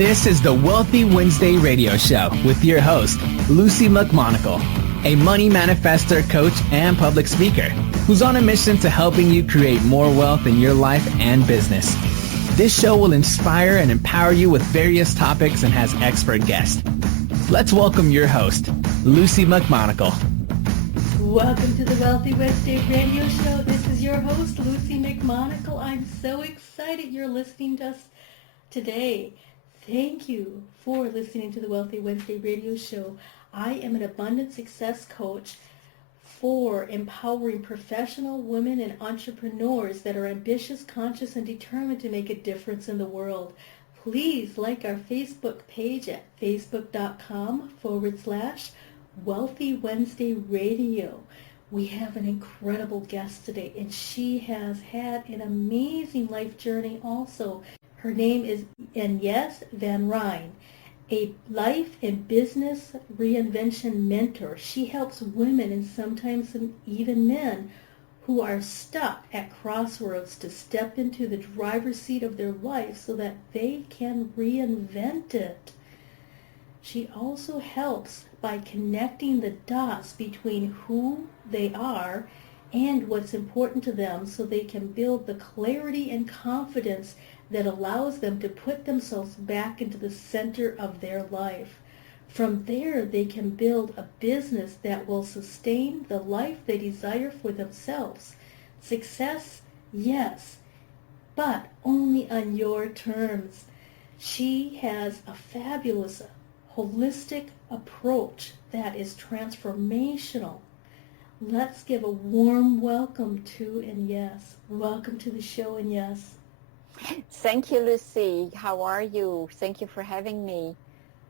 This is the Wealthy Wednesday radio show with your host, Luci McMonagle, a money manifestor, coach, and public speaker who's on a mission to helping you create more wealth in your life and business. This show will inspire and empower you with various topics and has expert guests. Let's welcome your host, Luci McMonagle. Welcome to the Wealthy Wednesday radio show. This is your host, Luci McMonagle. I'm so excited you're listening to us today. Thank you for listening to the Wealthy Wednesday radio show. I am an abundant success coach for empowering professional women and entrepreneurs that are ambitious, conscious, and determined to make a difference in the world. Please like our Facebook page at facebook.com/Wealthy Wednesday Radio. We have an incredible guest today, and she has had an amazing life journey also. Her name is AnYes van Rhijn, a life and business reinvention mentor. She helps women and sometimes even men who are stuck at crossroads to step into the driver's seat of their life so that they can reinvent it. She also helps by connecting the dots between who they are and what's important to them so they can build the clarity and confidence that allows them to put themselves back into the center of their life. From there, they can build a business that will sustain the life they desire for themselves. Success, yes, but only on your terms. She has a fabulous, holistic approach that is transformational. Let's give a warm welcome to AnYes. Welcome to the show, AnYes. Thank you, Luci. How are you? Thank you for having me.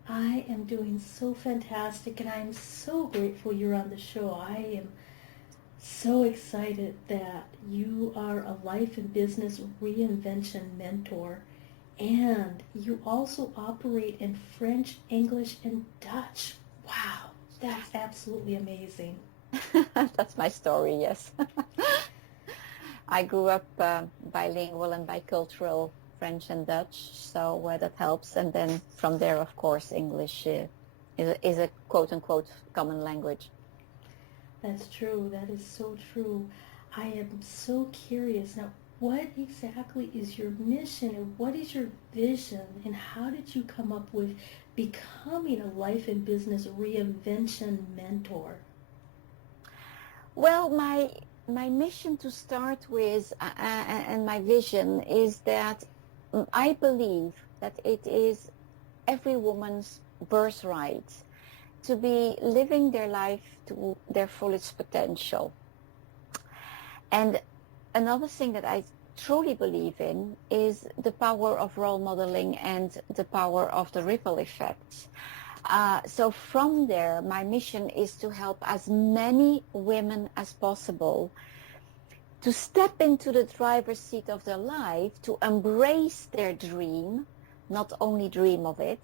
I am doing so fantastic, and I'm so grateful you're on the show. I am so excited that you are a life and business reinvention mentor, and you also operate in French, English, and Dutch. Wow, that's absolutely amazing. That's my story, yes. I grew up bilingual and bicultural, French and Dutch, so that helps. And then from there, of course, English is a quote-unquote common language. That's true. That is so true. I am so curious. Now, what exactly is your mission and what is your vision, and how did you come up with becoming a life and business reinvention mentor? Well, my mission to start with and my vision is that I believe that it is every woman's birthright to be living their life to their fullest potential. And another thing that I truly believe in is the power of role modeling and the power of the ripple effect. So from there, my mission is to help as many women as possible to step into the driver's seat of their life, to embrace their dream, not only dream of it,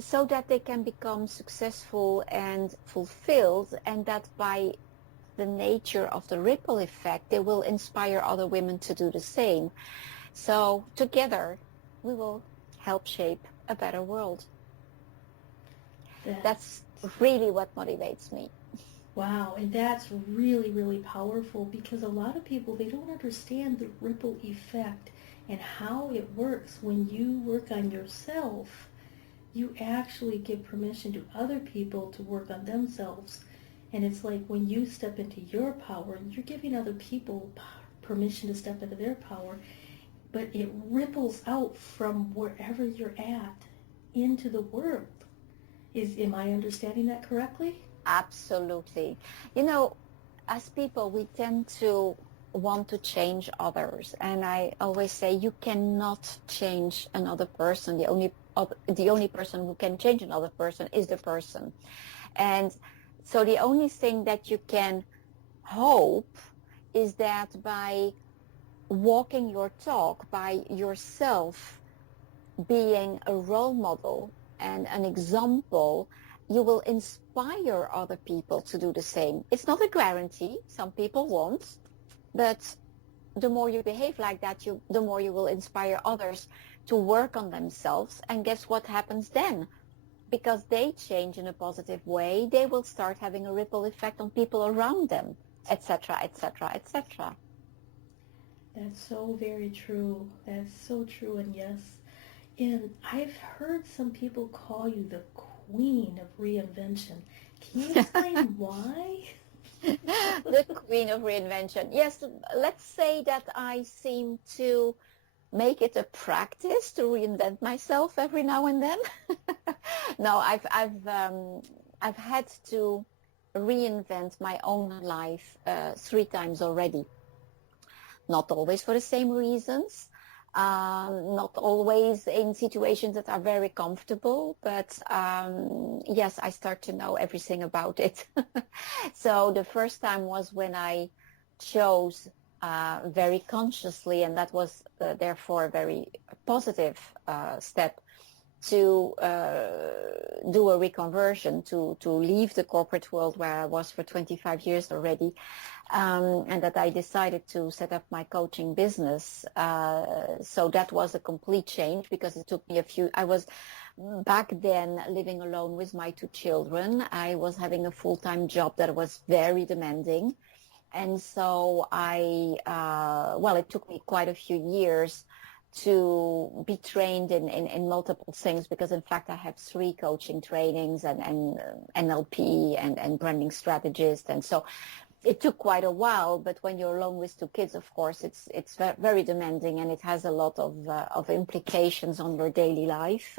so that they can become successful and fulfilled, and that by the nature of the ripple effect, they will inspire other women to do the same. So together, we will help shape a better world. That's really what motivates me. Wow, and that's really, really powerful, because a lot of people, they don't understand the ripple effect and how it works. When you work on yourself, you actually give permission to other people to work on themselves. And it's like when you step into your power, you're giving other people permission to step into their power, but it ripples out from wherever you're at into the world. Am I understanding that correctly? Absolutely. You know, as people, we tend to want to change others. And I always say you cannot change another person. The only person who can change another person is the person. And so the only thing that you can hope is that by walking your talk, by yourself being a role model and an example, you will inspire other people to do the same. It's not a guarantee. Some people won't, but the more you behave like that, the more you will inspire others to work on themselves. And guess what happens then? Because they change in a positive way, they will start having a ripple effect on people around them, etc., etc., etc. That's so very true. That's so true, and yes. And I've heard some people call you the queen of reinvention. Can you explain why? The queen of reinvention. Yes, let's say that I seem to make it a practice to reinvent myself every now and then. No, I've had to reinvent my own life 3 times already. Not always for the same reasons, not always in situations that are very comfortable, but yes, I start to know everything about it. So the first time was when I chose very consciously, and that was therefore a very positive step to do a reconversion, to leave the corporate world where I was for 25 years already, and that I decided to set up my coaching business. So that was a complete change, because it took me I was back then living alone with my 2 children. I was having a full-time job that was very demanding. And so it took me quite a few years to be trained in multiple things, because in fact I have 3 coaching trainings and NLP and branding strategist. And so it took quite a while, but when you're alone with 2 kids, of course, it's very demanding, and it has a lot of implications on your daily life.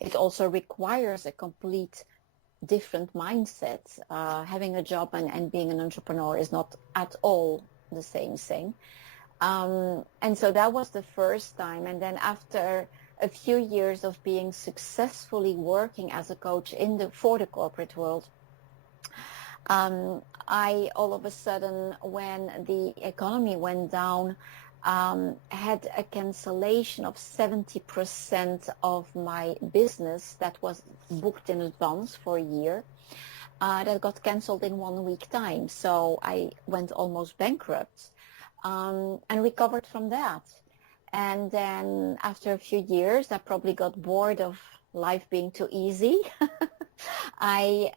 It also requires a complete different mindset. Having a job and being an entrepreneur is not at all the same thing. And so that was the first time. And then after a few years of being successfully working as a coach for the corporate world, I all of a sudden, when the economy went down, had a cancellation of 70% of my business that was booked in advance for a year. That got canceled in 1 week time. So I went almost bankrupt, and recovered from that. And then after a few years, I probably got bored of life being too easy. I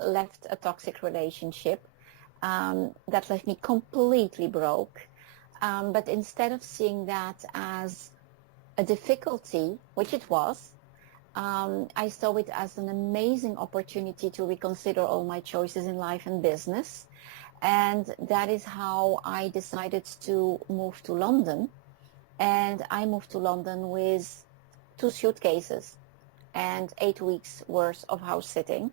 left a toxic relationship that left me completely broke. But instead of seeing that as a difficulty, which it was, I saw it as an amazing opportunity to reconsider all my choices in life and business. And that is how I decided to move to London. And I moved to London with 2 suitcases and 8 weeks worth of house sitting.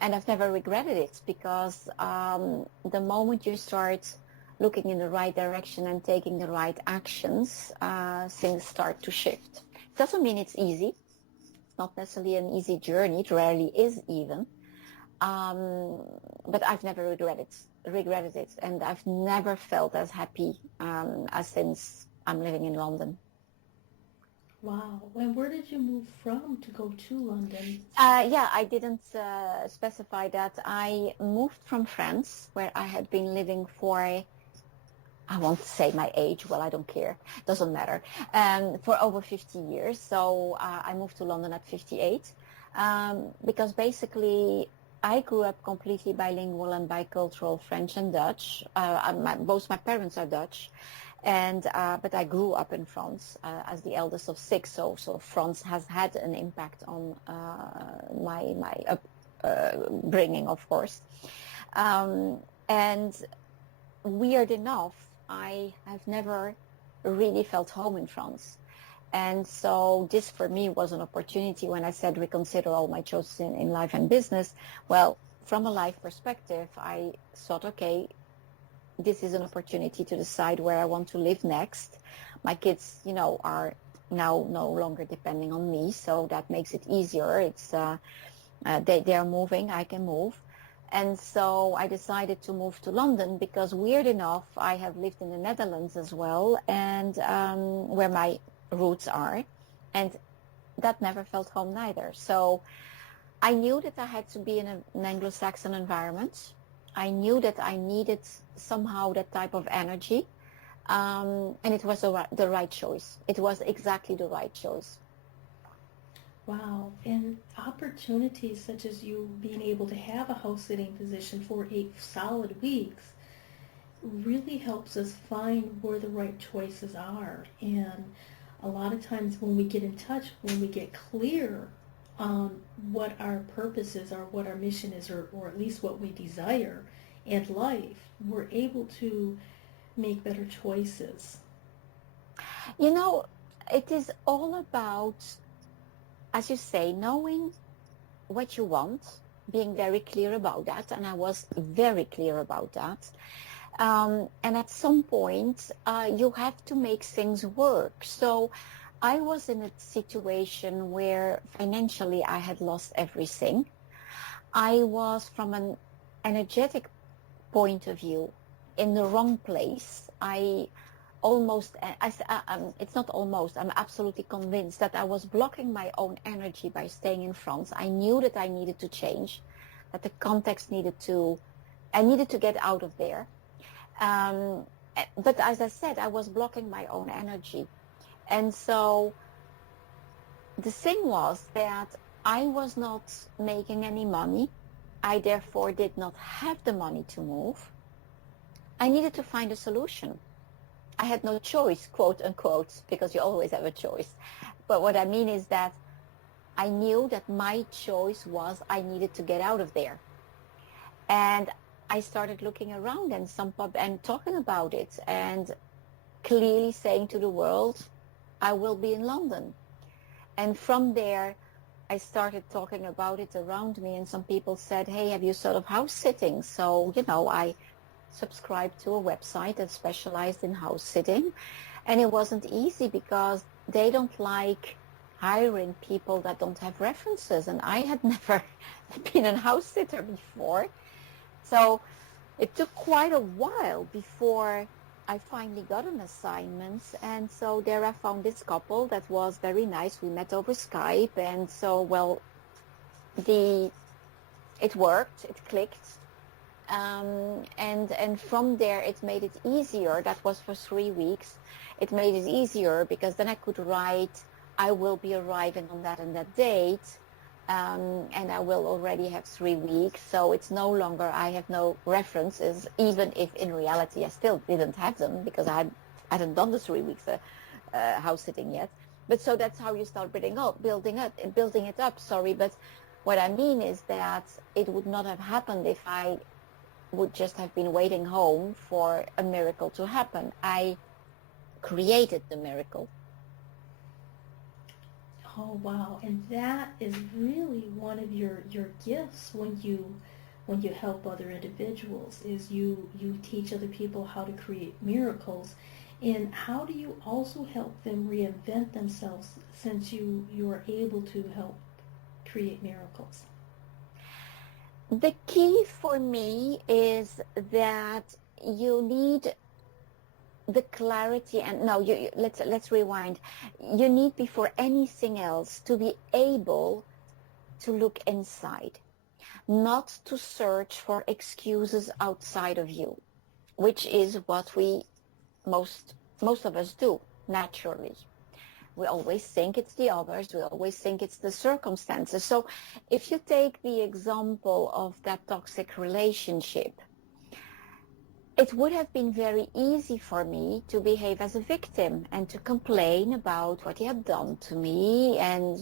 And I've never regretted it, because the moment you start looking in the right direction and taking the right actions, things start to shift. It doesn't mean it's easy. It's not necessarily an easy journey. It rarely is even. But I've never regretted it. And I've never felt as happy as since I'm living in London. Wow. And where did you move from to go to London? I didn't specify that. I moved from France, where I had been living for, I won't say my age, well, I don't care, doesn't matter, for over 50 years. So I moved to London at 58, because basically I grew up completely bilingual and bicultural, French and Dutch. Both my parents are Dutch. And but I grew up in France as the eldest of 6, so France has had an impact on my upbringing, of course. And weird enough, I have never really felt home in France. And so this for me was an opportunity when I said reconsider all my choices in life and business. Well, from a life perspective, I thought, okay, this is an opportunity to decide where I want to live next. My kids, are now no longer depending on me, so that makes it easier. It's they are moving, I can move. And so I decided to move to London, because weird enough, I have lived in the Netherlands as well, and where my roots are, and that never felt home neither. So I knew that I had to be in an Anglo-Saxon environment. I knew that I needed somehow that type of energy. And it was the right choice. It was exactly the right choice. Wow. And opportunities such as you being able to have a house sitting position for 8 solid weeks really helps us find where the right choices are. And a lot of times when we get in touch, when we get clear on what our purpose is or what our mission is, or at least what we desire in life, we're able to make better choices. You know, it is all about, as you say, knowing what you want, being very clear about that, and I was very clear about that. And at some point, you have to make things work. So I was in a situation where financially I had lost everything. I was, from an energetic point of view, in the wrong place. It's not almost, I'm absolutely convinced that I was blocking my own energy by staying in France. I knew that I needed to change, that the context I needed to get out of there. But as I said, I was blocking my own energy. And so the thing was that I was not making any money. I therefore did not have the money to move. I needed to find a solution. I had no choice, quote unquote, because you always have a choice. But what I mean is that I knew that my choice was I needed to get out of there. And I started looking around and talking about it and clearly saying to the world, I will be in London. And from there, I started talking about it around me, and some people said, hey, have you thought of house sitting? So, I subscribed to a website that specialized in house sitting, and it wasn't easy because they don't like hiring people that don't have references, and I had never been a house sitter before. So it took quite a while before I finally got an assignment, and so there I found this couple that was very nice. We met over Skype, and so, it worked, it clicked, and from there it made it easier. That was for 3 weeks. It made it easier because then I could write, I will be arriving on that and that date, and I will already have 3 weeks. So it's no longer, I have no references, even if in reality I still didn't have them because I hadn't done the 3 weeks house sitting yet. But so that's how you start building it up. But what I mean is that it would not have happened if I would just have been waiting home for a miracle to happen. I created the miracle. Oh, wow. And that is really one of your gifts when you help other individuals, is you teach other people how to create miracles. And how do you also help them reinvent themselves, since you are able to help create miracles? The key for me is that you need the clarity, and no, let's rewind. You need, before anything else, to be able to look inside, not to search for excuses outside of you, which is what we most of us do naturally. We always think it's the others. We always think it's the circumstances. So if you take the example of that toxic relationship, it would have been very easy for me to behave as a victim and to complain about what he had done to me and,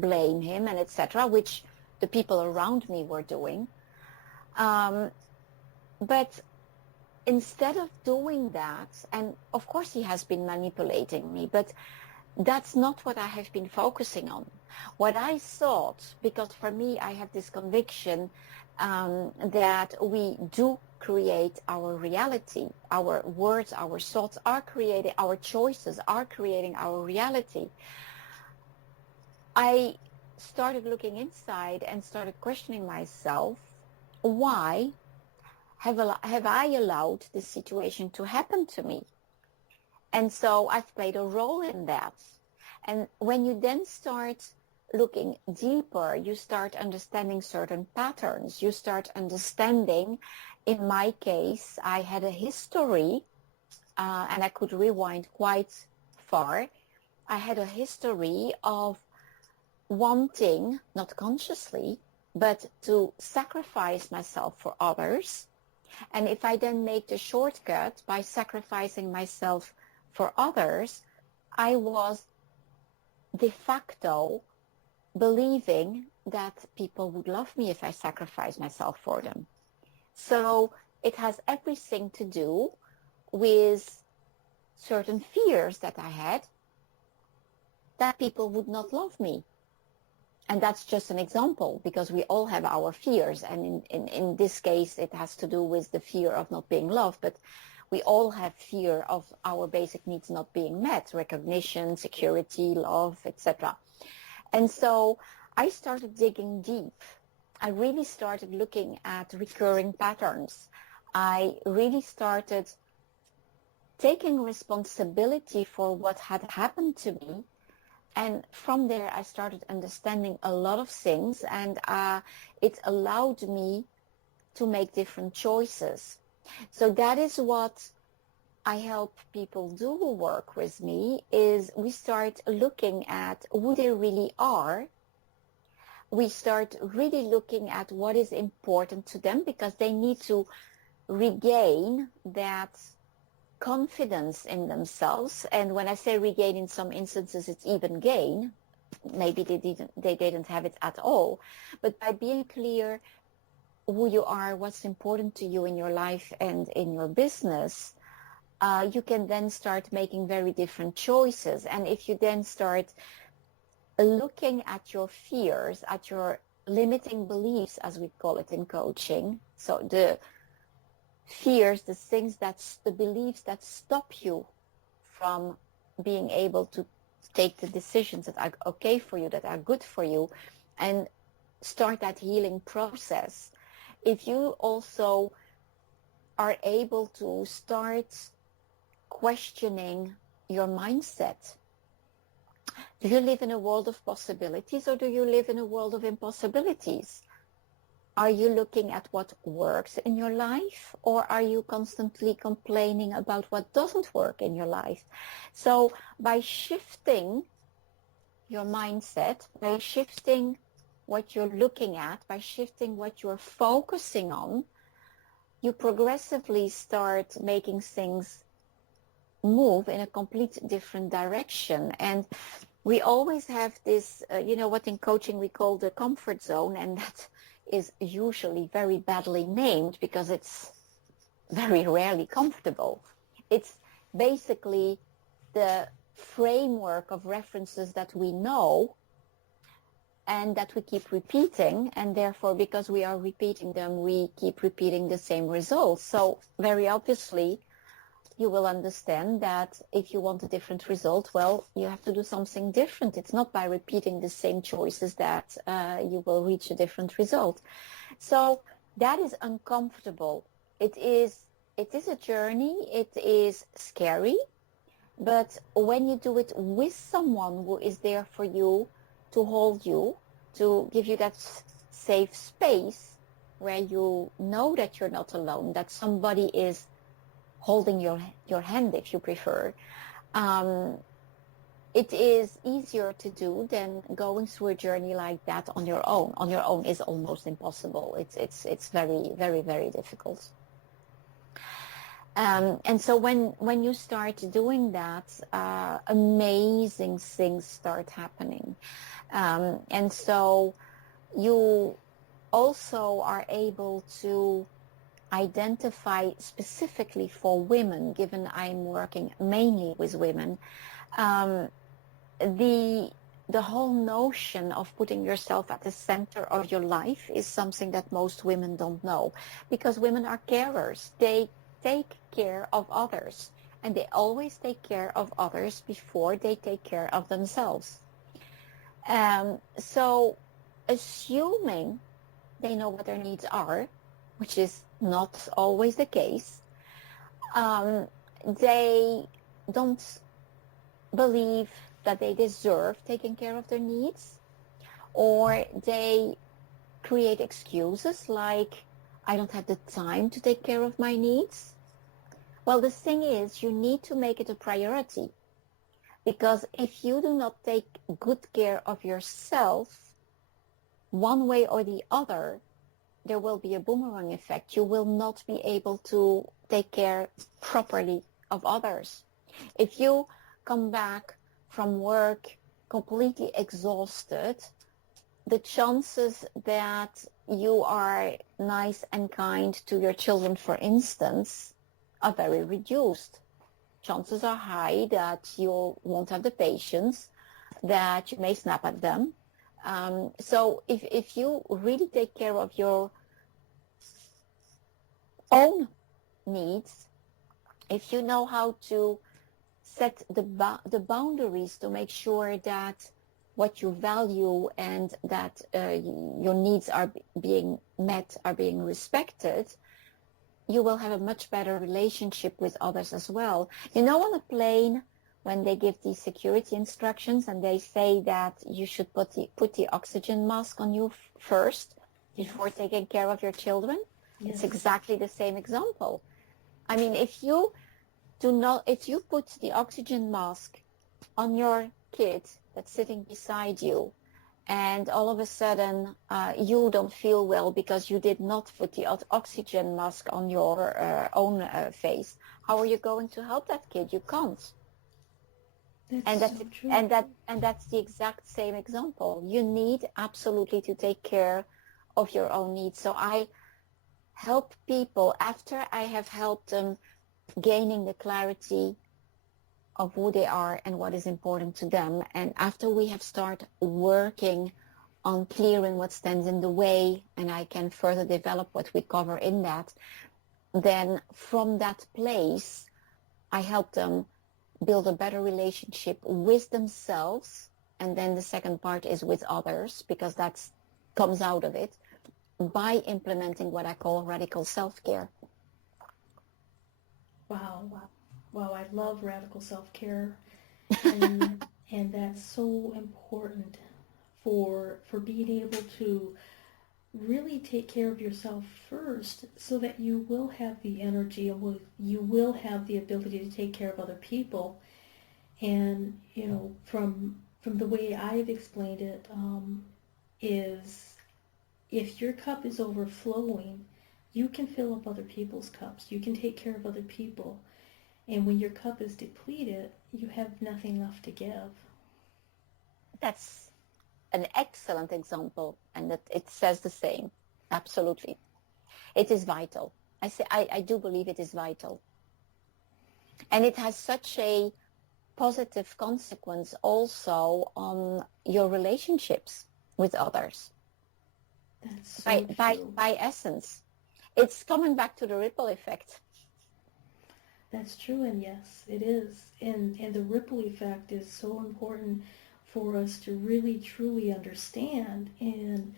blame him and etc., which the people around me were doing. But instead of doing that, and of course he has been manipulating me, but that's not what I have been focusing on. What I thought, because for me I have this conviction that we do create our reality. Our words, our thoughts are creating, our choices are creating our reality. I started looking inside and started questioning myself, why have I allowed this situation to happen to me? And so I've played a role in that. And when you then start looking deeper, you start understanding certain patterns. You start understanding, in my case, I had a history and I could rewind quite far, I had a history of wanting, not consciously, but to sacrifice myself for others. And if I then make the shortcut by sacrificing myself for others, I was de facto believing that people would love me if I sacrificed myself for them. So it has everything to do with certain fears that I had that people would not love me. And that's just an example, because we all have our fears. And in this case, it has to do with the fear of not being loved. But we all have fear of our basic needs not being met: recognition, security, love, etc. And so I started digging deep. I really started looking at recurring patterns. I really started taking responsibility for what had happened to me. And from there, I started understanding a lot of things, and it allowed me to make different choices. So that is what I help people do who work with me, is we start looking at who they really are. We start really looking at what is important to them, because they need to regain that confidence in themselves. And when I say regain, in some instances it's even gain. Maybe they didn't have it at all. But by being clear who you are, what's important to you in your life and in your business, you can then start making very different choices. And if you then start looking at your fears, at your limiting beliefs, as we call it in coaching, so the fears, the things the beliefs that stop you from being able to take the decisions that are okay for you, that are good for you, and start that healing process. If you also are able to start questioning your mindset, do you live in a world of possibilities, or do you live in a world of impossibilities? Are you looking at what works in your life, or are you constantly complaining about what doesn't work in your life? So by shifting your mindset, by shifting what you're looking at, by shifting what you're focusing on, you progressively start making things move in a complete different direction. And we always have this, what in coaching we call the comfort zone, and that is usually very badly named because it's very rarely comfortable. It's basically the framework of references that we know and that we keep repeating, and therefore because we are repeating them, we keep repeating the same results. So very obviously you will understand that if you want a different result, well, you have to do something different. It's not by repeating the same choices that you will reach a different result. So that is uncomfortable. It is a journey. It is scary. But when you do it with someone who is there for you, to hold you, to give you that safe space where you know that you're not alone, that somebody is holding your hand, if you prefer, it is easier to do than going through a journey like that on your own. On your own is almost impossible. It's very, very, very difficult. And so when you start doing that, amazing things start happening. And so you also are able to identify specifically for women, given I'm working mainly with women, the whole notion of putting yourself at the center of your life is something that most women don't know, because women are carers. They take care of others, and they always take care of others before they take care of themselves. So assuming they know what their needs are, which is not always the case, they don't believe that they deserve taking care of their needs, or they create excuses like, I don't have the time to take care of my needs, Well, the thing is, you need to make it a priority, because if you do not take good care of yourself, one way or the other, there will be a boomerang effect. You will not be able to take care properly of others. If you come back from work completely exhausted, the chances that you are nice and kind to your children, for instance, are very reduced. Chances are high that you won't have the patience, that you may snap at them. So if you really take care of your own needs, if you know how to set the boundaries to make sure that what you value and that your needs are being met, are being respected, you will have a much better relationship with others as well. You know, on a plane, when they give the security instructions and they say that you should put the oxygen mask on you first before taking care of your children, Yes. It's exactly the same example. I mean, if you put the oxygen mask on your kid that's sitting beside you, and all of a sudden you don't feel well because you did not put the oxygen mask on your own face, how are you going to help that kid? You can't. That's so true. And that's the exact same example. You need absolutely to take care of your own needs. So I help people, after I have helped them gaining the clarity of who they are and what is important to them, and after we have started working on clearing what stands in the way, and I can further develop what we cover in that, then from that place I help them build a better relationship with themselves, and then the second part is with others, because that comes out of it, by implementing what I call radical self-care. Wow. I love radical self-care, and that's so important for being able to really take care of yourself first, so that you will have the energy and you will have the ability to take care of other people. And you know, from the way I've explained it, is if your cup is overflowing, you can fill up other people's cups. You can take care of other people. And when your cup is depleted, you have nothing left to give. That's an excellent example, and that it says the same. Absolutely. It is vital. I do believe it is vital. And it has such a positive consequence also on your relationships with others. That's so true. By essence. It's coming back to the ripple effect. That's true, and yes, it is. And the ripple effect is so important for us to really truly understand. And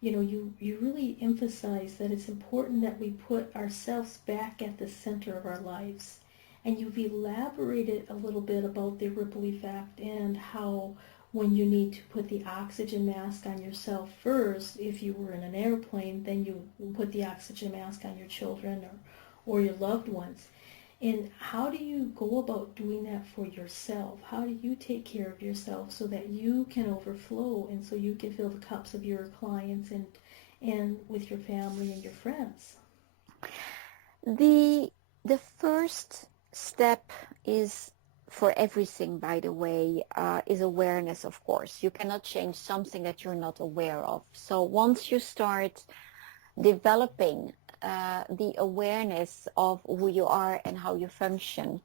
you know, you really emphasize that it's important that we put ourselves back at the center of our lives. And you've elaborated a little bit about the ripple effect and how when you need to put the oxygen mask on yourself first, if you were in an airplane, then you put the oxygen mask on your children or your loved ones. And how do you go about doing that for yourself? How do you take care of yourself so that you can overflow and so you can fill the cups of your clients and with your family and your friends? The first step is, for everything, by the way, is awareness, of course. You cannot change something that you're not aware of. So once you start developing the awareness of who you are and how you function,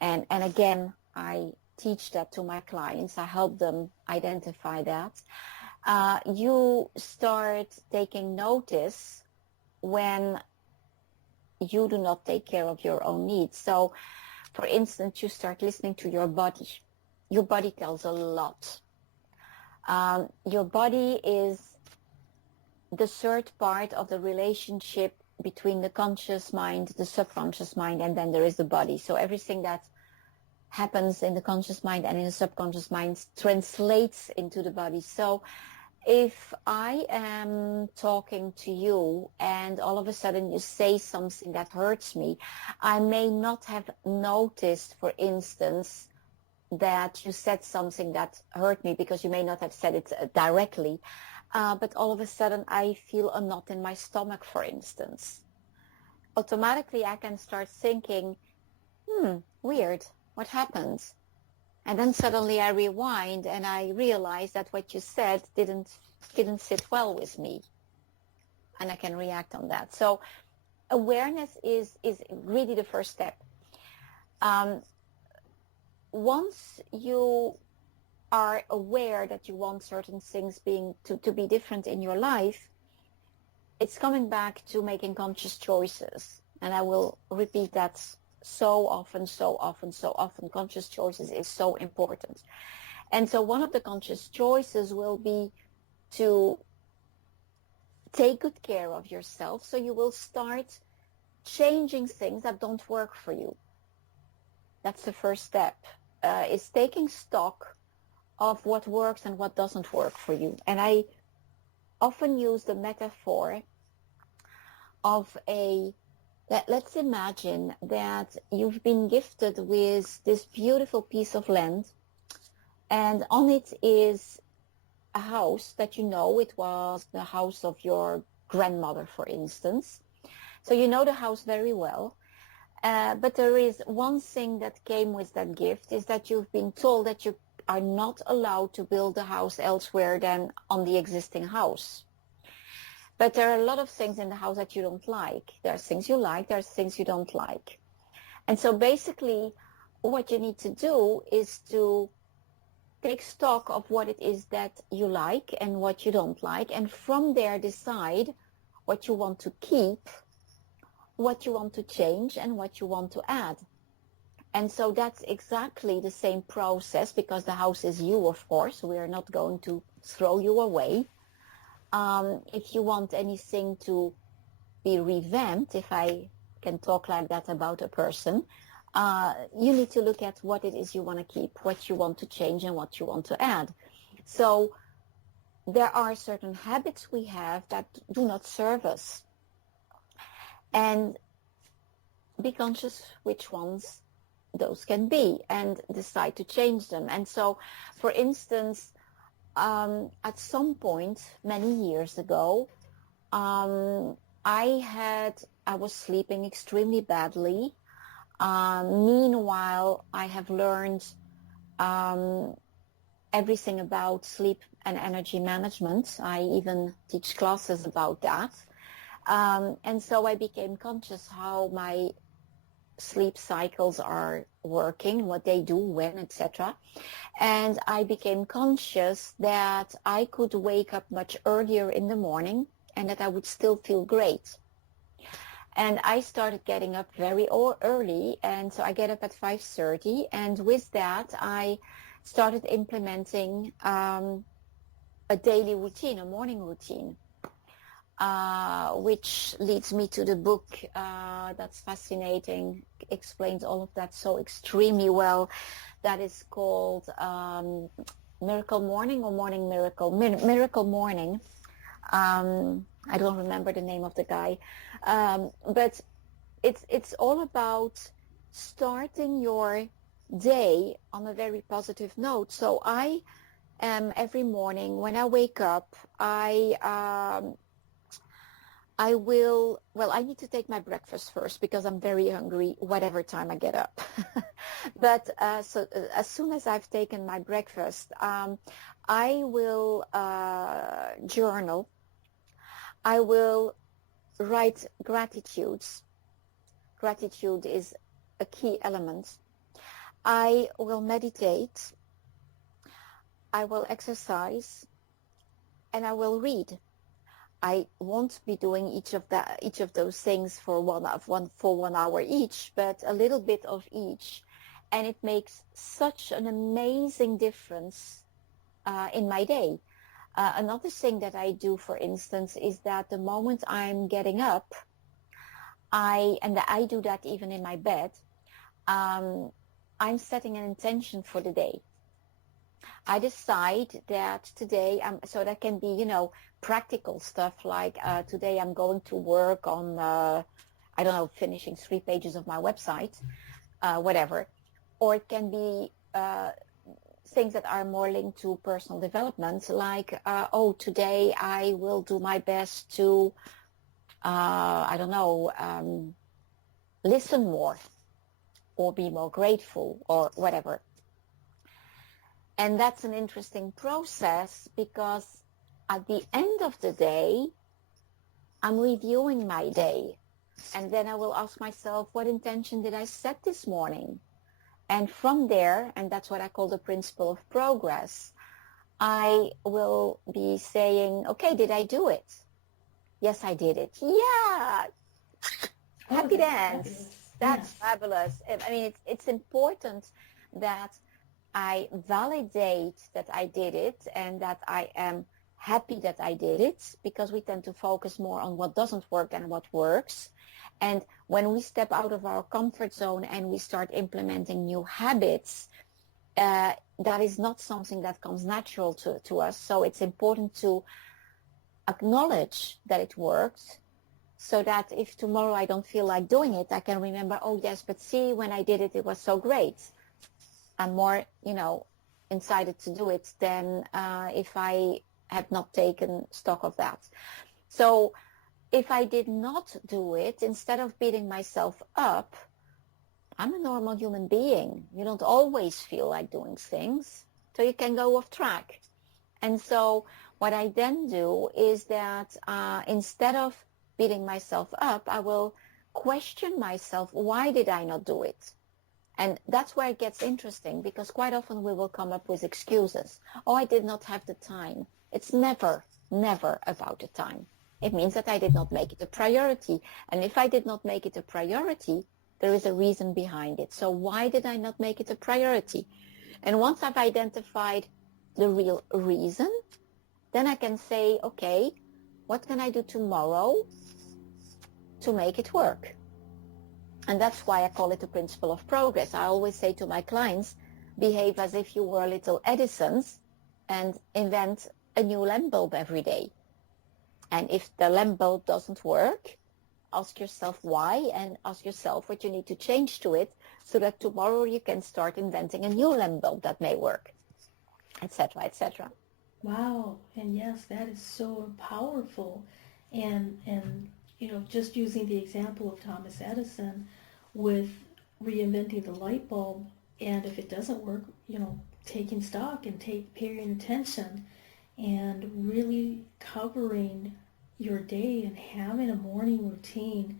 and again, I teach that to my clients. I help them identify that. You start taking notice when you do not take care of your own needs. So, for instance, you start listening to your body. Your body tells a lot. Your body is the third part of the relationship between the conscious mind, the subconscious mind, and then there is the body. So everything that happens in the conscious mind and in the subconscious mind translates into the body. So If I am talking to you and all of a sudden you say something that hurts me, I may not have noticed, for instance, that you said something that hurt me because you may not have said it directly, but all of a sudden I feel a knot in my stomach, for instance. Automatically I can start thinking, weird, what happened? And then suddenly I rewind and I realize that what you said didn't sit well with me, and I can react on that. So awareness is really the first step. Once you are aware that you want certain things to be different in your life, it's coming back to making conscious choices. And I will repeat that so often. Conscious choices is so important. And so one of the conscious choices will be to take good care of yourself. So you will start changing things that don't work for you. That's the first step, is taking stock of what works and what doesn't work for you. And I often use the metaphor of let's imagine that you've been gifted with this beautiful piece of land, and on it is a house that you know it was the house of your grandmother, for instance. So you know the house very well. But there is one thing that came with that gift, is that you've been told that you are not allowed to build a house elsewhere than on the existing house. But there are a lot of things in the house that you don't like. There are things you like, there are things you don't like. And so basically what you need to do is to take stock of what it is that you like and what you don't like, and from there decide what you want to keep, what you want to change, and what you want to add. And so that's exactly the same process, because the house is you, of course. We are not going to throw you away. If you want anything to be revamped, if I can talk like that about a person, you need to look at what it is you want to keep, what you want to change, and what you want to add. So there are certain habits we have that do not serve us. And be conscious which ones those can be and decide to change them. And so, for instance, at some point many years ago, I was sleeping extremely badly. Meanwhile, I have learned everything about sleep and energy management. I even teach classes about that. And so I became conscious how my sleep cycles are working, what they do, when, etc. And I became conscious that I could wake up much earlier in the morning and that I would still feel great. And I started getting up very early, and so I get up at 5:30, and with that I started implementing a daily routine, a morning routine. Which leads me to the book that's fascinating, explains all of that so extremely well. That is called Miracle Morning or Morning Miracle? Miracle Morning. I don't remember the name of the guy. But it's all about starting your day on a very positive note. So I am every morning when I wake up, I need to take my breakfast first because I'm very hungry whatever time I get up. But so as soon as I've taken my breakfast, I will journal. I will write gratitudes. Gratitude is a key element. I will meditate. I will exercise, and I will read. I won't be doing each of those things for 1 hour each, but a little bit of each, and it makes such an amazing difference in my day. Another thing that I do, for instance, is that the moment I'm getting up, I do that even in my bed, I'm setting an intention for the day. I decide that today, so that can be, practical stuff like today I'm going to work on, I don't know, finishing 3 pages of my website, whatever. Or it can be things that are more linked to personal development, like, today I will do my best to, I don't know, listen more or be more grateful or whatever. And that's an interesting process because at the end of the day, I'm reviewing my day. And then I will ask myself, what intention did I set this morning? And from there, and that's what I call the principle of progress, I will be saying, okay, did I do it? Yes, I did it. Yeah. Happy dance. Fabulous. That's Yes. fabulous. I mean, it's important that I validate that I did it and that I am happy that I did it, because we tend to focus more on what doesn't work than what works. And when we step out of our comfort zone and we start implementing new habits, that is not something that comes natural to us. So it's important to acknowledge that it worked, so that if tomorrow I don't feel like doing it, I can remember, oh yes, but see, when I did it, it was so great. I'm more, incited to do it than if I had not taken stock of that. So if I did not do it, instead of beating myself up, I'm a normal human being. You don't always feel like doing things, so you can go off track. And so what I then do is that instead of beating myself up, I will question myself, why did I not do it? And that's where it gets interesting, because quite often we will come up with excuses. Oh, I did not have the time. It's never about the time. It means that I did not make it a priority. And if I did not make it a priority, there is a reason behind it. So why did I not make it a priority? And once I've identified the real reason, then I can say, okay, what can I do tomorrow to make it work? And that's why I call it the principle of progress. I always say to my clients, behave as if you were little Edisons and invent a new lamp bulb every day. And if the lamp bulb doesn't work, ask yourself why, and ask yourself what you need to change to it, so that tomorrow you can start inventing a new lamp bulb that may work, etc., etc. Wow. And yes, that is so powerful. And just using the example of Thomas Edison with reinventing the light bulb, and if it doesn't work, taking stock and paying attention and really covering your day and having a morning routine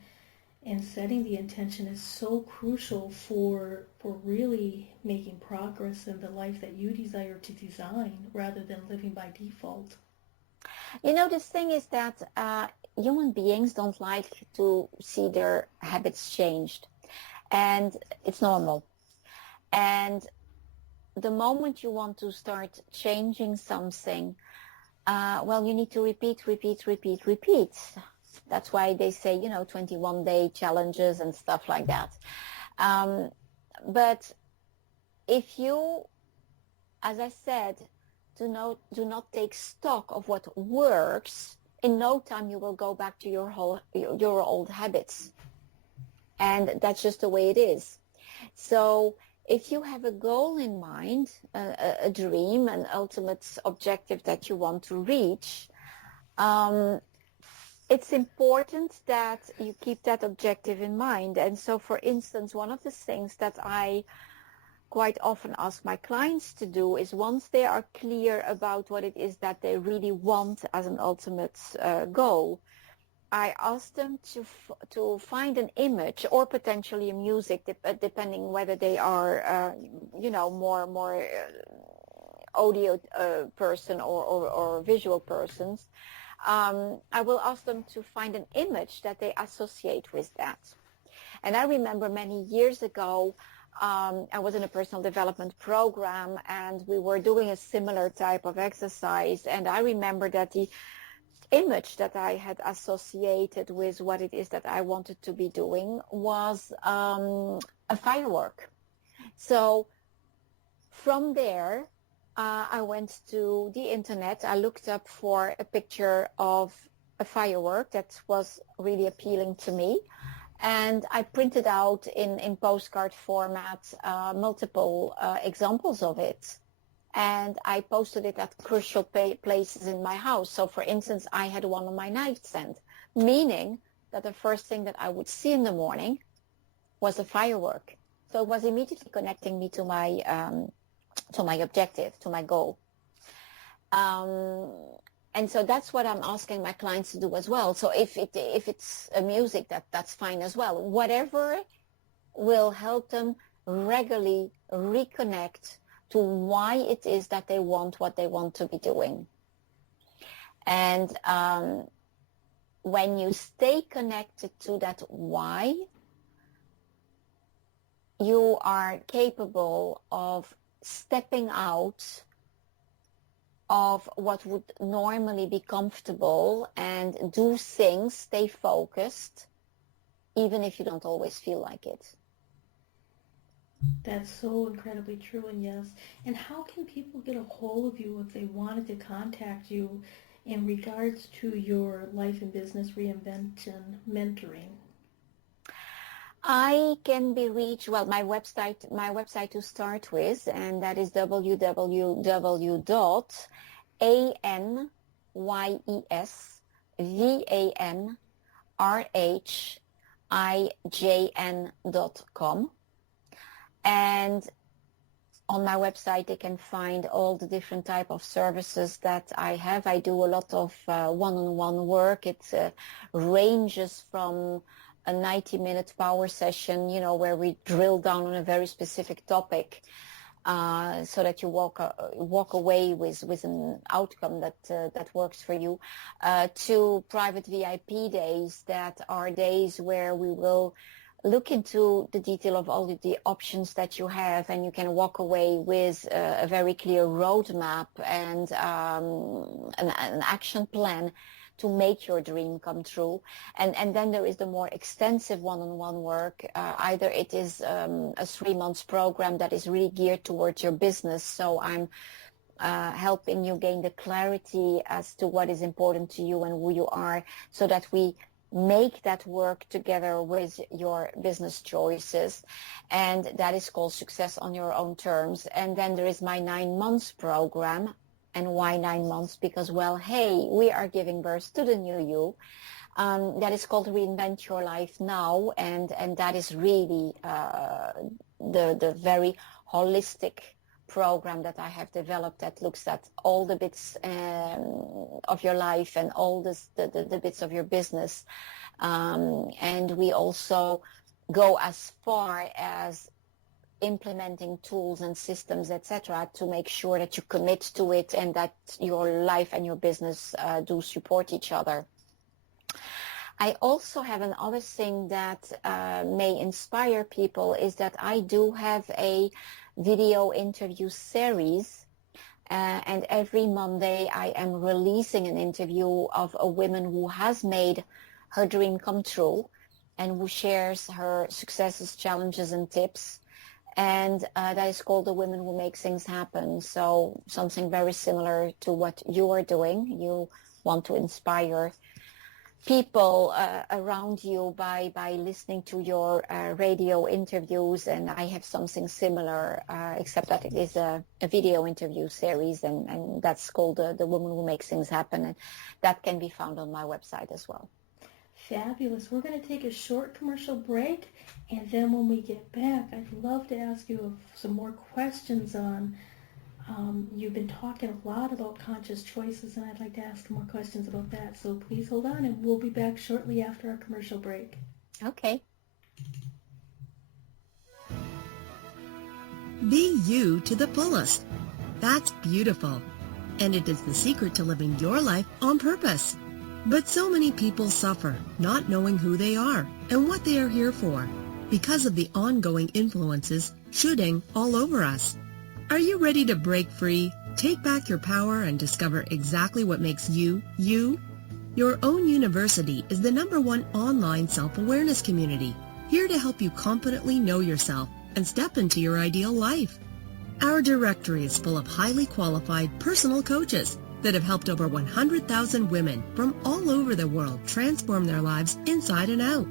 and setting the intention is so crucial for really making progress in the life that you desire to design, rather than living by default. The thing is that human beings don't like to see their habits changed, and it's normal. And the moment you want to start changing something, you need to repeat. That's why they say, 21-day challenges and stuff like that. But if you, as I said, do not take stock of what works, in no time you will go back to your old habits. And that's just the way it is. So if you have a goal in mind, a dream, an ultimate objective that you want to reach, it's important that you keep that objective in mind. And so, for instance, one of the things that I quite often ask my clients to do is, once they are clear about what it is that they really want as an ultimate goal, I ask them to find an image, or potentially a music, depending whether they are, more audio person or visual persons. I will ask them to find an image that they associate with that. And I remember many years ago, I was in a personal development program, and we were doing a similar type of exercise. And I remember that the image that I had associated with what it is that I wanted to be doing was a firework. So from there, I went to the internet. I looked up for a picture of a firework that was really appealing to me. And I printed out in postcard format multiple examples of it. And I posted it at crucial places in my house. So, for instance, I had one on my nightstand, meaning that the first thing that I would see in the morning was a firework. So it was immediately connecting me to my objective, to my goal. And so that's what I'm asking my clients to do as well. So if it's a music, that's fine as well. Whatever will help them regularly reconnect to why it is that they want what they want to be doing. And when you stay connected to that why, you are capable of stepping out of what would normally be comfortable and do things, stay focused, even if you don't always feel like it. That's so incredibly true, and yes. And how can people get a hold of you if they wanted to contact you in regards to your life and business reinvention mentoring? I can be reached, well, my website to start with, and that is www.AnYesvanRhijn.com. And on my website, they can find all the different type of services that I have. I do a lot of one-on-one work. It ranges from a 90-minute power session, where we drill down on a very specific topic, so that you walk away with an outcome that works for you, to private VIP days that are days where we will look into the detail of all the options that you have, and you can walk away with a very clear roadmap and an action plan to make your dream come true. And then there is the more extensive one-on-one work. Either it is a 3-month program that is really geared towards your business. So I'm helping you gain the clarity as to what is important to you and who you are, so that we make that work together with your business choices. And that is called Success on Your Own Terms. And then there is my 9 months program. And why 9 months? Because, well, hey, we are giving birth to the new you. That is called Reinvent Your Life Now. And that is really the very holistic program that I have developed that looks at all the bits of your life and all the bits of your business. And we also go as far as implementing tools and systems, etc., to make sure that you commit to it and that your life and your business do support each other. I also have another thing that may inspire people, is that I do have a video interview series, and every Monday I am releasing an interview of a woman who has made her dream come true and who shares her successes, challenges, and tips. And that is called The Women Who Make Things Happen. So something very similar to what you are doing. You want to inspire people around you by listening to your radio interviews, and I have something similar, except that it is a video interview series, and that's called The Woman Who Makes Things Happen, and that can be found on my website as well. Fabulous. We're going to take a short commercial break, and then when we get back, I'd love to ask you some more questions on, you've been talking a lot about conscious choices, and I'd like to ask more questions about that. So please hold on, and we'll be back shortly after our commercial break. Okay. Be you to the fullest. That's beautiful. And it is the secret to living your life on purpose. But so many people suffer, not knowing who they are and what they are here for, because of the ongoing influences shooting all over us. Are you ready to break free, take back your power, and discover exactly what makes you, you? Your Own University is the #1 online self-awareness community, here to help you confidently know yourself and step into your ideal life. Our directory is full of highly qualified personal coaches that have helped over 100,000 women from all over the world transform their lives inside and out.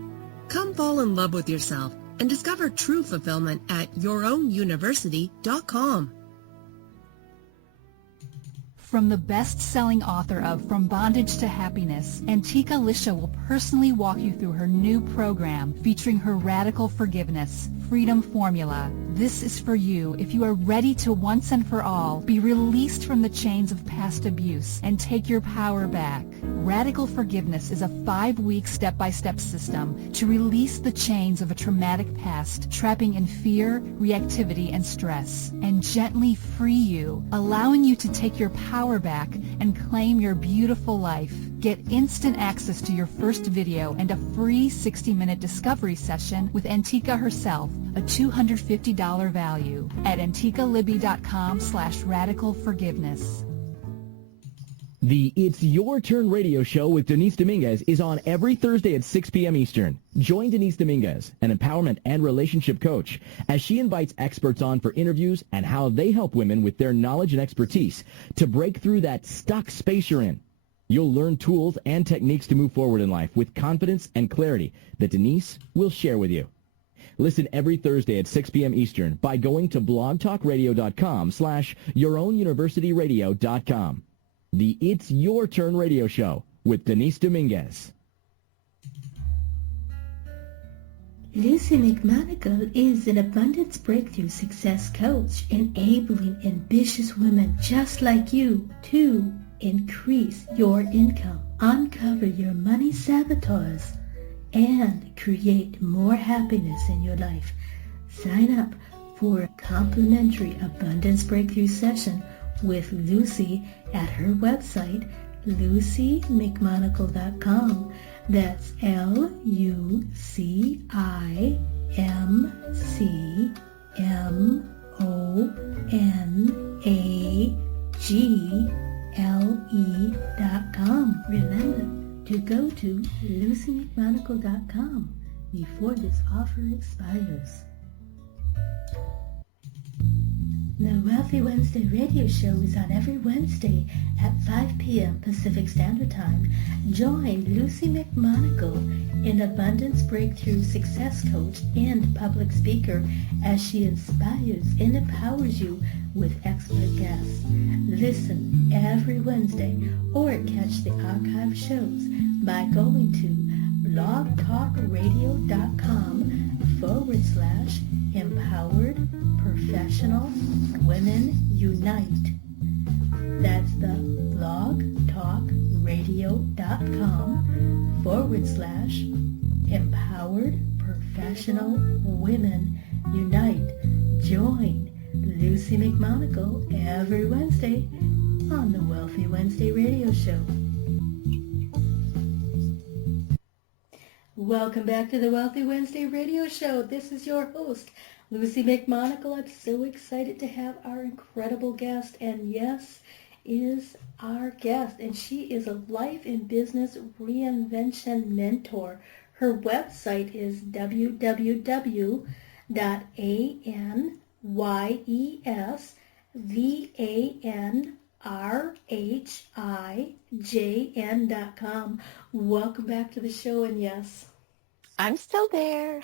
Come fall in love with yourself and discover true fulfillment at yourownuniversity.com. From the best-selling author of From Bondage to Happiness, Antika Lisha will personally walk you through her new program featuring her Radical Forgiveness Freedom Formula. This is for you if you are ready to once and for all be released from the chains of past abuse and take your power back. Radical Forgiveness is a 5-week step-by-step system to release the chains of a traumatic past, trapping in fear, reactivity, and stress, and gently free you, allowing you to take your power back and claim your beautiful life. Get instant access to your first video and a free 60-minute discovery session with Antika herself, a $250 value, at antikalibby.com/radicalforgiveness. The It's Your Turn radio show with Denise Dominguez is on every Thursday at 6 p.m. Eastern. Join Denise Dominguez, an empowerment and relationship coach, as she invites experts on for interviews and how they help women with their knowledge and expertise to break through that stuck space you're in. You'll learn tools and techniques to move forward in life with confidence and clarity that Denise will share with you. Listen every Thursday at 6 p.m. Eastern by going to blogtalkradio.com/yourownuniversityradio.com. The It's Your Turn radio show with Denise Dominguez. Luci McMonagle is an abundance breakthrough success coach, enabling ambitious women just like you to increase your income, uncover your money saboteurs, and create more happiness in your life. Sign up for a complimentary abundance breakthrough session with Luci at her website, lucimcmonagle.com. That's LuciMcMonagle.com. Remember to go to lucimcmonagle.com before this offer expires. The Wealthy Wednesday radio show is on every Wednesday at 5 p.m. Pacific Standard Time. Join Luci McMonagle, an abundance breakthrough success coach and public speaker, as she inspires and empowers you with expert guests. Listen every Wednesday or catch the archive shows by going to blogtalkradio.com/empowered professional women unite. That's the blogtalkradio.com/empowered professional women unite. Join Luci McMonagle every Wednesday on the Wealthy Wednesday radio show. Welcome back to the Wealthy Wednesday radio show. This is your host, Luci McMonagle. I'm so excited to have our incredible guest, AnYes is our guest, and she is a life and business reinvention mentor. Her website is www.AnYesvanRhijn.com. Welcome back to the show, AnYes. I'm still there.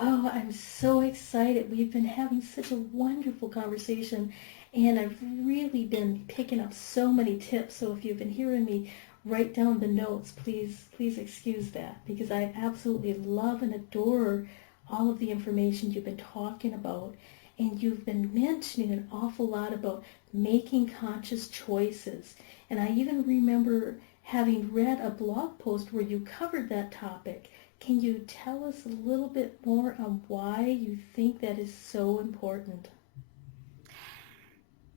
Oh, I'm so excited. We've been having such a wonderful conversation, and I've really been picking up so many tips. So if you've been hearing me write down the notes, please excuse that, because I absolutely love and adore all of the information you've been talking about. And you've been mentioning an awful lot about making conscious choices. And I even remember having read a blog post where you covered that topic. Can you tell us a little bit more on why you think that is so important?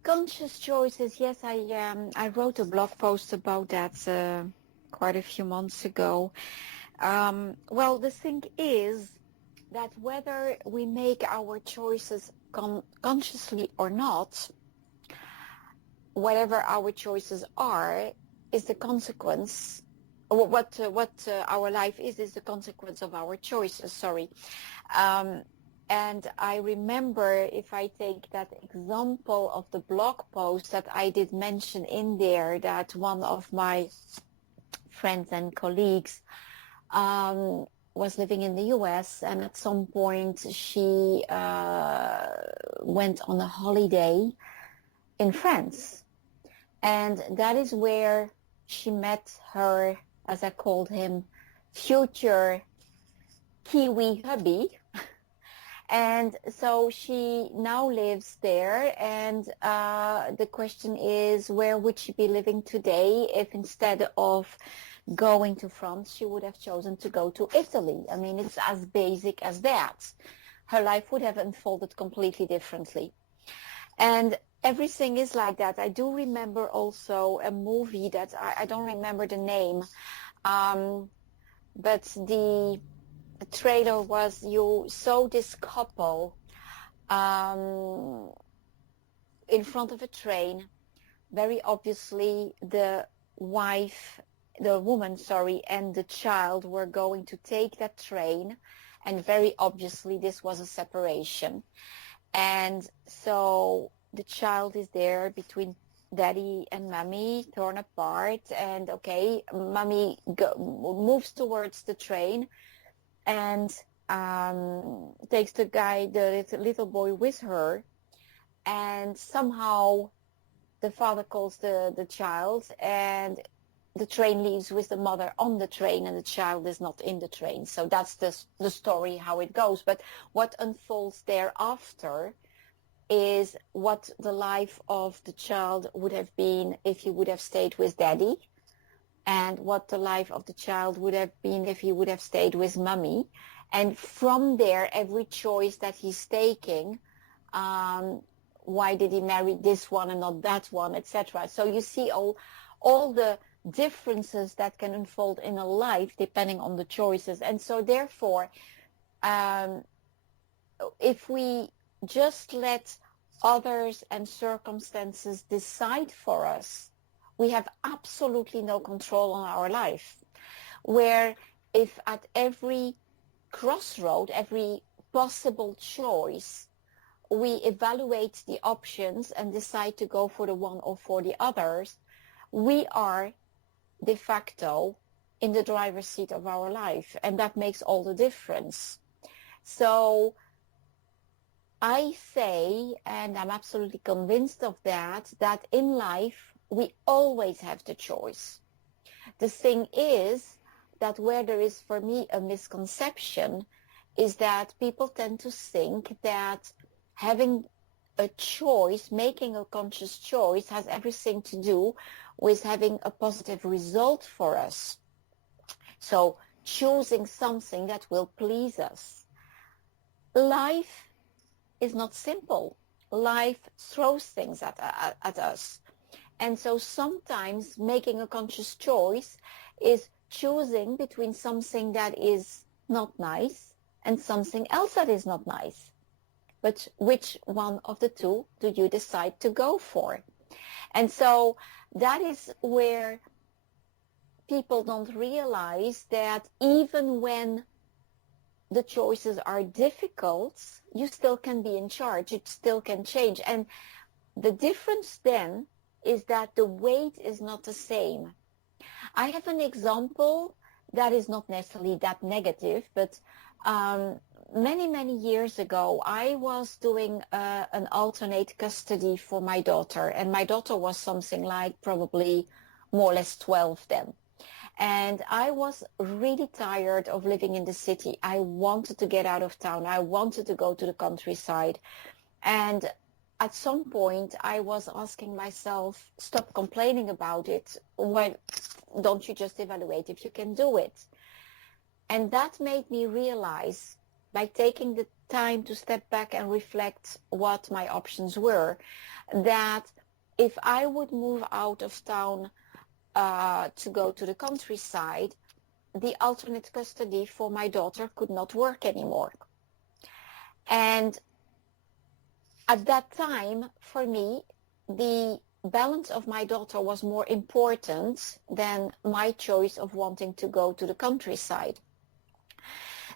Conscious choices, yes, I wrote a blog post about that quite a few months ago. Well, the thing is that whether we make our choices consciously or not, whatever our choices are, is the consequence. What our life is the consequence of our choices. And I remember, if I take that example of the blog post that I did mention in there, that one of my friends and colleagues was living in the US, and at some point she went on a holiday in France. And that is where she met her, as I called him, future Kiwi hubby. And so she now lives there, and the question is, where would she be living today if instead of going to France, she would have chosen to go to Italy? I mean, it's as basic as that. Her life would have unfolded completely differently. And everything is like that. I do remember also a movie that I don't remember the name, but the trailer was, you saw this couple in front of a train. Very obviously the woman, and the child were going to take that train, and very obviously this was a separation. And so the child is there between daddy and mommy, torn apart, and okay, mommy moves towards the train and takes the little boy with her, and somehow the father calls the child, and the train leaves with the mother on the train, and the child is not in the train. So that's the story, how it goes. But what unfolds thereafter is what the life of the child would have been if he would have stayed with daddy, and what the life of the child would have been if he would have stayed with mommy. And from there, every choice that he's taking, why did he marry this one and not that one, etc. So you see all the differences that can unfold in a life depending on the choices. And so therefore, if we just let others and circumstances decide for us, we have absolutely no control on our life. Where if at every crossroad, every possible choice, we evaluate the options and decide to go for the one or for the others, we are de facto in the driver's seat of our life, and that makes all the difference. So I say, and I'm absolutely convinced of that in life we always have the choice. The thing is that where there is for me a misconception is that people tend to think that having a choice, making a conscious choice, has everything to do with having a positive result for us. So choosing something that will please us. Life is not simple. Life throws things at us. And so sometimes making a conscious choice is choosing between something that is not nice and something else that is not nice. But which one of the two do you decide to go for? And so that is where people don't realize that even when the choices are difficult, you still can be in charge. It still can change. And the difference then is that the weight is not the same. I have an example that is not necessarily that negative, but many years ago, I was doing an alternate custody for my daughter, and my daughter was something like probably more or less 12 then. And I was really tired of living in the city. I wanted to get out of town. I wanted to go to the countryside. And at some point, I was asking myself, stop complaining about it. Why don't you just evaluate if you can do it? And that made me realize, by taking the time to step back and reflect what my options were, that if I would move out of town to go to the countryside, the alternate custody for my daughter could not work anymore. And at that time, for me, the balance of my daughter was more important than my choice of wanting to go to the countryside.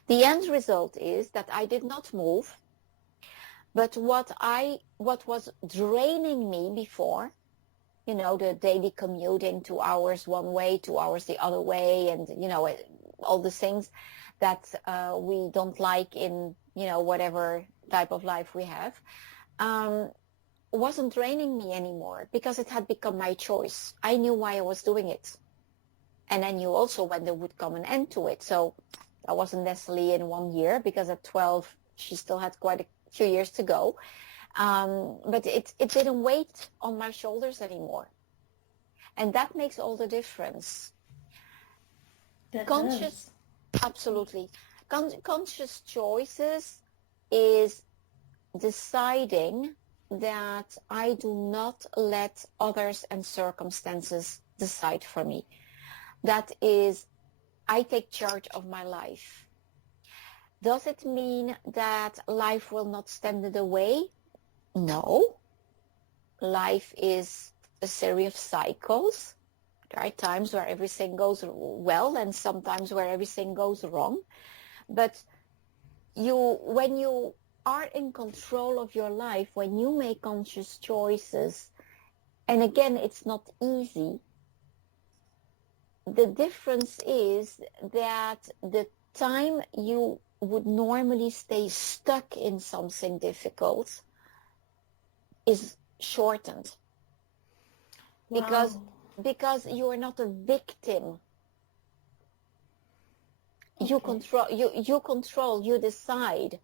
The end result is that I did not move. But what was draining me before, the daily commuting, 2 hours one way, 2 hours the other way, and, all the things that we don't like in, whatever type of life we have, wasn't draining me anymore because it had become my choice. I knew why I was doing it. And I knew also when there would come an end to it. So I wasn't necessarily in 1 year, because at 12, she still had quite a few years to go. But it didn't weight on my shoulders anymore. And that makes all the difference. That Conscious, does. absolutely. Conscious choices is deciding that I do not let others and circumstances decide for me. That is, I take charge of my life. Does it mean that life will not stand in the way? No. Life is a series of cycles. There are times where everything goes well and sometimes where everything goes wrong. But when you are in control of your life, when you make conscious choices, and again, it's not easy, the difference is that the time you would normally stay stuck in something difficult is shortened. Wow. Because you are not a victim. Okay. You control, you decide.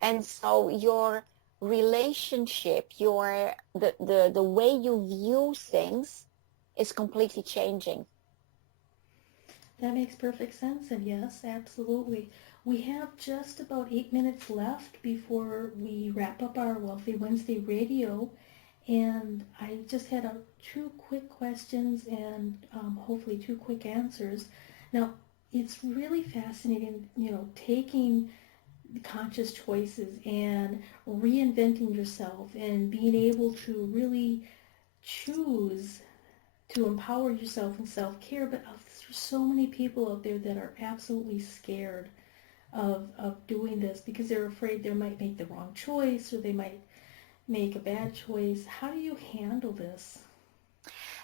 And so your relationship, the way you view things is completely changing. That makes perfect sense, and yes, absolutely. We have just about 8 minutes left before we wrap up our Wealthy Wednesday radio, and I just had 2 quick questions and hopefully 2 quick answers. Now, it's really fascinating, taking conscious choices and reinventing yourself and being able to really choose to empower yourself in self-care, but there's so many people out there that are absolutely scared of doing this because they're afraid they might make the wrong choice or they might make a bad choice. How do you handle this?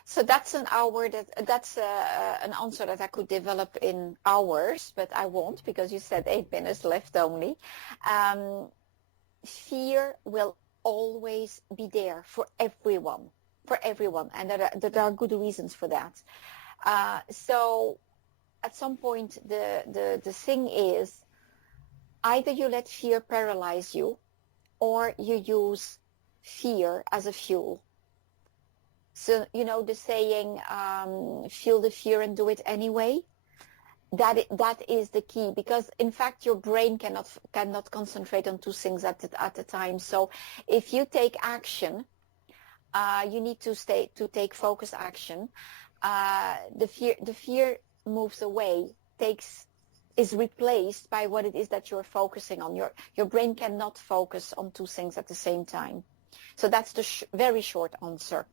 So that's an answer that I could develop in hours, but I won't because you said 8 minutes left only. Fear will always be there for everyone, and there are good reasons for that. So at some point, the thing is, either you let fear paralyze you, or you use fear as a fuel. So, the saying, feel the fear and do it anyway, that is the key, because in fact your brain cannot concentrate on 2 things at a time. So if you take action, you need to take focused action. The fear moves away, is replaced by what it is that you're focusing on. Your brain cannot focus on 2 things at the same time. So that's the very short answer.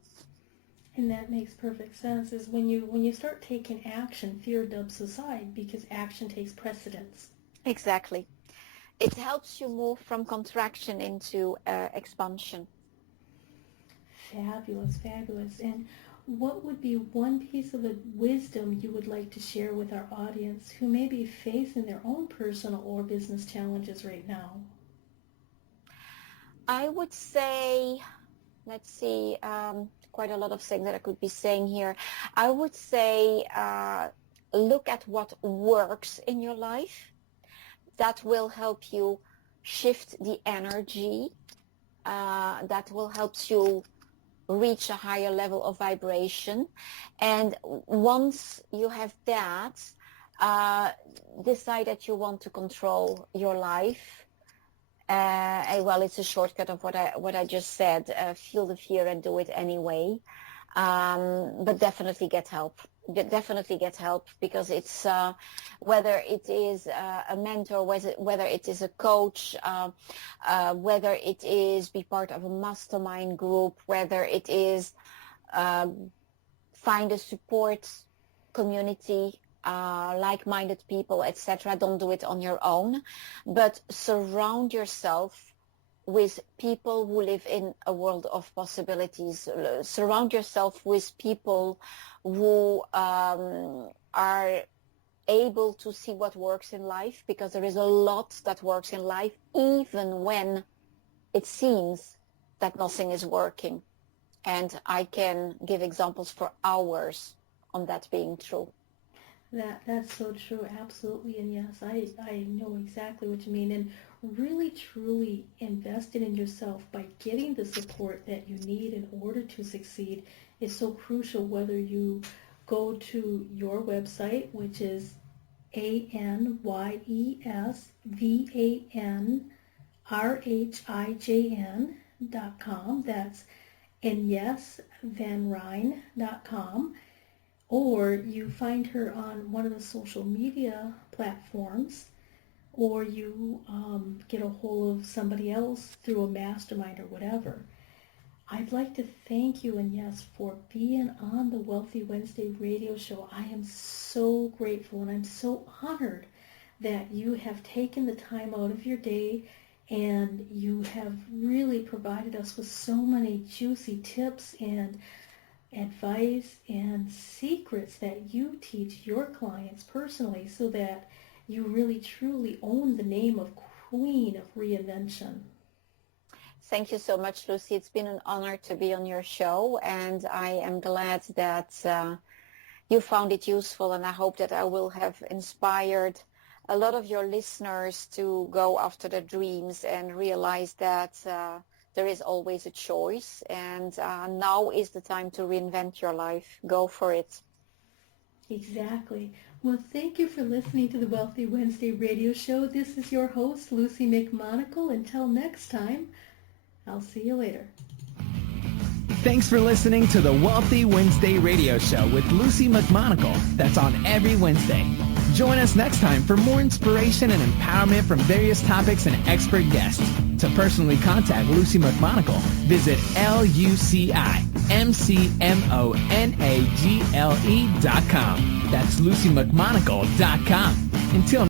And that makes perfect sense, is when you start taking action, fear dubs aside because action takes precedence. Exactly. It helps you move from contraction into expansion. Fabulous, fabulous. And what would be one piece of wisdom you would like to share with our audience who may be facing their own personal or business challenges right now? I would say, let's see, quite a lot of things that I could be saying here. I would say look at what works in your life. That will help you shift the energy. That will help you reach a higher level of vibration. And once you have that, decide that you want to control your life. Well, it's a shortcut of what I just said. Feel the fear and do it anyway. But definitely get help. Definitely get help, because it's whether it is a mentor, whether it is a coach, whether it is be part of a mastermind group, whether it is find a support community, like-minded people, etc. Don't do it on your own, but surround yourself with people who live in a world of possibilities. Surround yourself with people who are able to see what works in life, because there is a lot that works in life, even when it seems that nothing is working. And I can give examples for hours on that being true. That's so true, absolutely. And yes, I know exactly what you mean. And really, truly investing in yourself by getting the support that you need in order to succeed is so crucial, whether you go to your website, which is AnYesvanRhijn.com. That's AnYesvanRhijn.com. Or you find her on one of the social media platforms, or you get a hold of somebody else through a mastermind or whatever. I'd like to thank you, AnYes, for being on the Wealthy Wednesday radio show. I am so grateful, and I'm so honored that you have taken the time out of your day, and you have really provided us with so many juicy tips and advice and secrets that you teach your clients personally, so that you really truly own the name of Queen of Reinvention. Thank you so much, Lucy. It's been an honor to be on your show, and I am glad that you found it useful, and I hope that I will have inspired a lot of your listeners to go after their dreams and realize that there is always a choice, and now is the time to reinvent your life. Go for it. Exactly. Well, thank you for listening to the Wealthy Wednesday radio show. This is your host, Luci McMonagle. Until next time, I'll see you later. Thanks for listening to the Wealthy Wednesday radio show with Luci McMonagle. That's on every Wednesday. Join us next time for more inspiration and empowerment from various topics and expert guests. To personally contact Luci McMonagle, visit LuciMcMonagle.com. That's LuciMcMonagle.com. Until